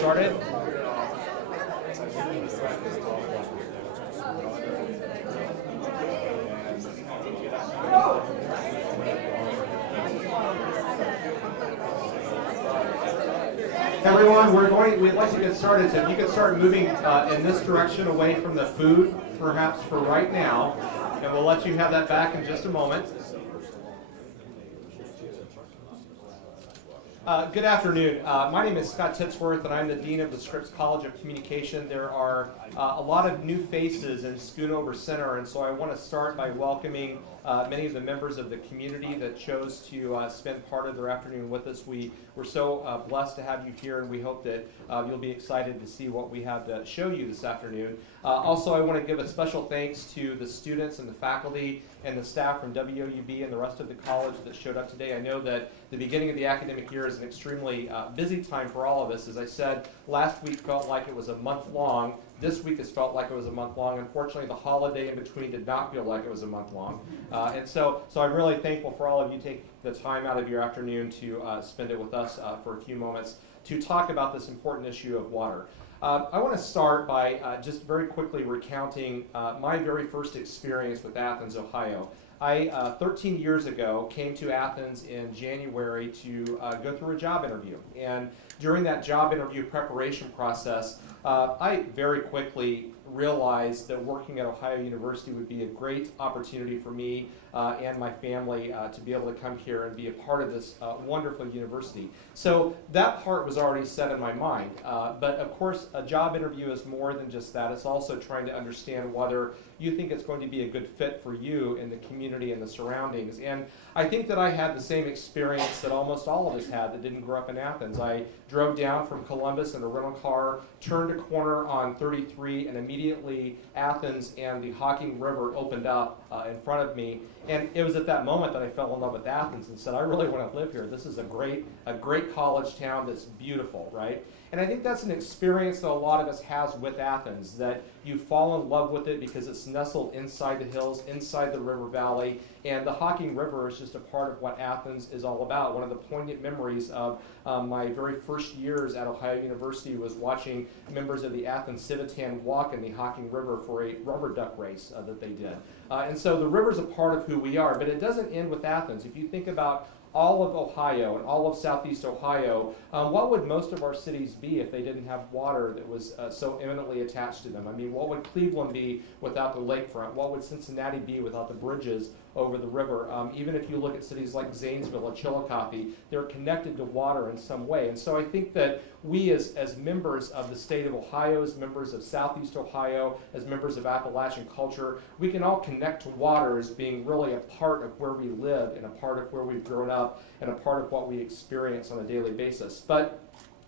Started? Everyone, we'd like to get started, so if you could start moving in this direction away from the food, perhaps for right now, and we'll let you have that back in just a moment. Good afternoon. My name is Scott Titsworth, and I'm the Dean of the Scripps College of Communication. There are a lot of new faces in Schoonover Center, and so I want to start by welcoming many of the members of the community that chose to spend part of their afternoon with us. We're so blessed to have you here, and we hope that you'll be excited to see what we have to show you this afternoon. Also, I want to give a special thanks to the students and the faculty and the staff from WOUB and the rest of the college that showed up today. I know that the beginning of the academic year is an extremely busy time for all of us. As I said, last week felt like it was a month long. This week has felt like it was a month long. Unfortunately, the holiday in between did not feel like it was a month long. And so I'm really thankful for all of you taking the time out of your afternoon to spend it with us for a few moments to talk about this important issue of water. I want to start by just very quickly recounting my very first experience with Athens, Ohio. I, 13 years ago, came to Athens in January to go through a job interview. And during that job interview preparation process, I very quickly realized that working at Ohio University would be a great opportunity for me and my family to be able to come here and be a part of this wonderful university. So that part was already set in my mind. But of course, a job interview is more than just that. It's also trying to understand whether you think it's going to be a good fit for you in the community and the surroundings. And I think that I had the same experience that almost all of us had that didn't grow up in Athens. I drove down from Columbus in a rental car, turned a corner on 33, and immediately Athens and the Hocking River opened up in front of me. And it was at that moment that I fell in love with Athens and said, I really want to live here. This is a great college town that's beautiful, right? And I think that's an experience that a lot of us has with Athens, that you fall in love with it because it's nestled inside the hills, inside the river valley, and the Hocking River is just a part of what Athens is all about. One of the poignant memories of my very first years at Ohio University was watching members of the Athens Civitan walk in the Hocking River for a rubber duck race that they did. And so the river's a part of who we are, but it doesn't end with Athens. If you think about all of Ohio and all of Southeast Ohio, what would most of our cities be if they didn't have water that was so eminently attached to them? I mean, what would Cleveland be without the lakefront? What would Cincinnati be without the bridges over the river? Even if you look at cities like Zanesville or Chillicothe, they're connected to water in some way. And so I think that we as members of the state of Ohio, as members of Southeast Ohio, as members of Appalachian culture, we can all connect to water as being really a part of where we live and a part of where we've grown up and a part of what we experience on a daily basis. But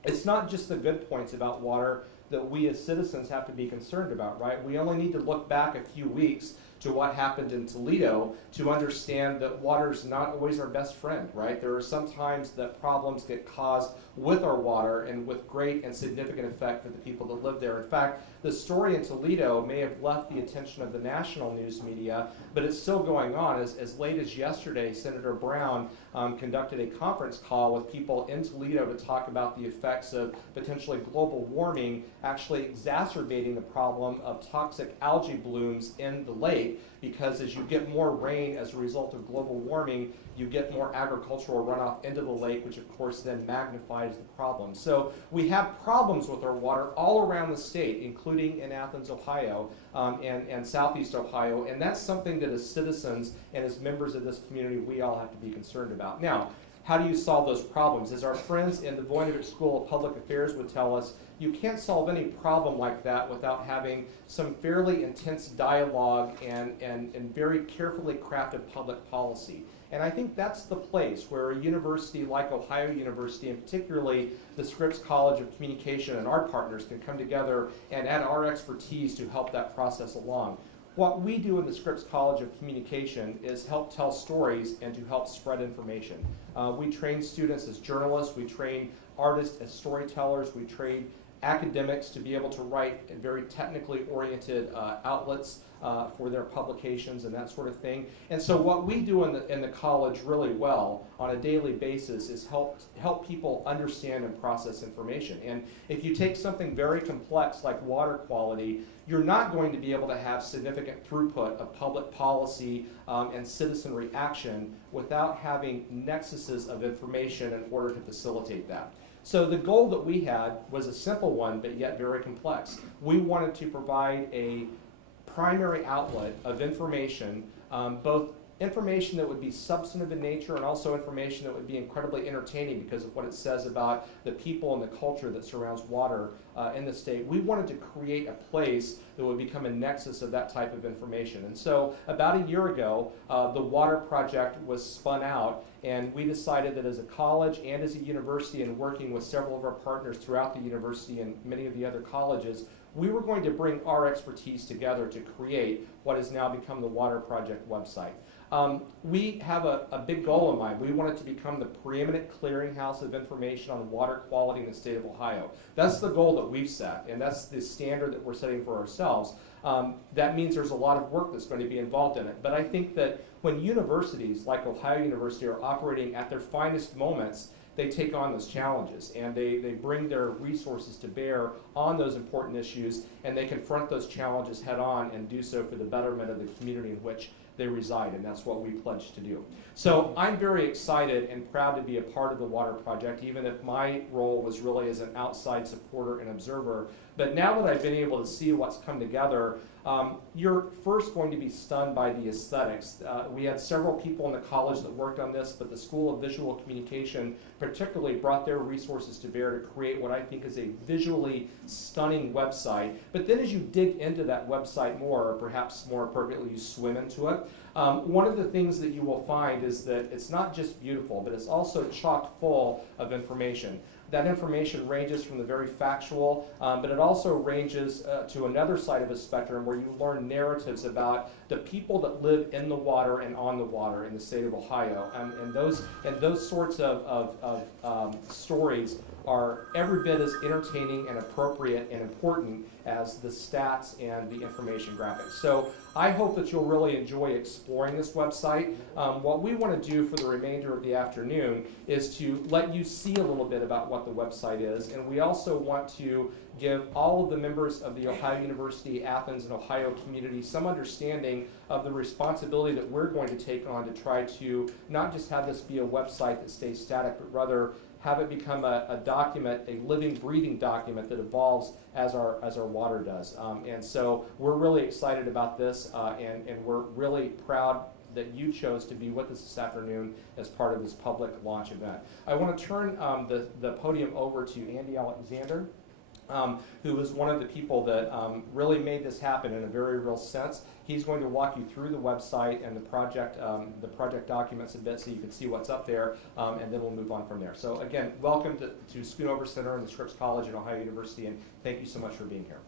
it's not just the good points about water that we as citizens have to be concerned about, right? We only need to look back a few weeks to what happened in Toledo to understand that water's not always our best friend, right? There are some times that problems get caused with our water and with great and significant effect for the people that live there. In fact, the story in Toledo may have left the attention of the national news media, but it's still going on. As late as yesterday, Senator Brown conducted a conference call with people in Toledo to talk about the effects of potentially global warming actually exacerbating the problem of toxic algae blooms in the lake, because as you get more rain as a result of global warming, you get more agricultural runoff into the lake, which of course then magnifies the problem. So we have problems with our water all around the state, including in Athens, Ohio, and Southeast Ohio, and that's something that as citizens and as members of this community, we all have to be concerned about. Now, how do you solve those problems? As our friends in the Voinovich School of Public Affairs would tell us, you can't solve any problem like that without having some fairly intense dialogue and very carefully crafted public policy. And I think that's the place where a university like Ohio University, and particularly the Scripps College of Communication and our partners, can come together and add our expertise to help that process along. What we do in the Scripps College of Communication is help tell stories and to help spread information. We train students as journalists, we train artists as storytellers, we train academics to be able to write very technically oriented outlets for their publications and that sort of thing. And so what we do in the college really well on a daily basis is help people understand and process information. And if you take something very complex like water quality, you're not going to be able to have significant throughput of public policy and citizenry action without having nexuses of information in order to facilitate that. So the goal that we had was a simple one, but yet very complex. We wanted to provide a primary outlet of information, both information that would be substantive in nature and also information that would be incredibly entertaining because of what it says about the people and the culture that surrounds water in the state. We wanted to create a place that would become a nexus of that type of information. And so about a year ago, the Water Project was spun out, and we decided that as a college and as a university, and working with several of our partners throughout the university and many of the other colleges, we were going to bring our expertise together to create what has now become the Water Project website. We have a big goal in mind. We want it to become the preeminent clearinghouse of information on water quality in the state of Ohio. That's the goal that we've set, and that's the standard that we're setting for ourselves. That means there's a lot of work that's going to be involved in it. But I think that when universities like Ohio University are operating at their finest moments, they take on those challenges and they bring their resources to bear on those important issues, and they confront those challenges head on and do so for the betterment of the community in which they reside, and that's what we pledge to do. So I'm very excited and proud to be a part of the Water Project, even if my role was really as an outside supporter and observer. But now that I've been able to see what's come together, you're first going to be stunned by the aesthetics. We had several people in the college that worked on this, but the School of Visual Communication particularly brought their resources to bear to create what I think is a visually stunning website. But then as you dig into that website more, or perhaps more appropriately, you swim into it, one of the things that you will find is that it's not just beautiful, but it's also chock full of information. That information ranges from the very factual, but it also ranges to another side of the spectrum where you learn narratives about the people that live in the water and on the water in the state of Ohio. And those sorts of stories are every bit as entertaining and appropriate and important as the stats and the information graphics. So I hope that you'll really enjoy exploring this website. What we want to do for the remainder of the afternoon is to let you see a little bit about what the website is, and we also want to give all of the members of the Ohio University, Athens, and Ohio community some understanding of the responsibility that we're going to take on to try to not just have this be a website that stays static, but rather have it become a document, a living, breathing document that evolves as our water does. And so we're really excited about this, and we're really proud that you chose to be with us this afternoon as part of this public launch event. I want to turn the podium over to Andy Alexander, who was one of the people that really made this happen in a very real sense. He's going to walk you through the website and the project documents a bit so you can see what's up there, and then we'll move on from there. So again, welcome to Schoonover Center and the Scripps College at Ohio University, and thank you so much for being here.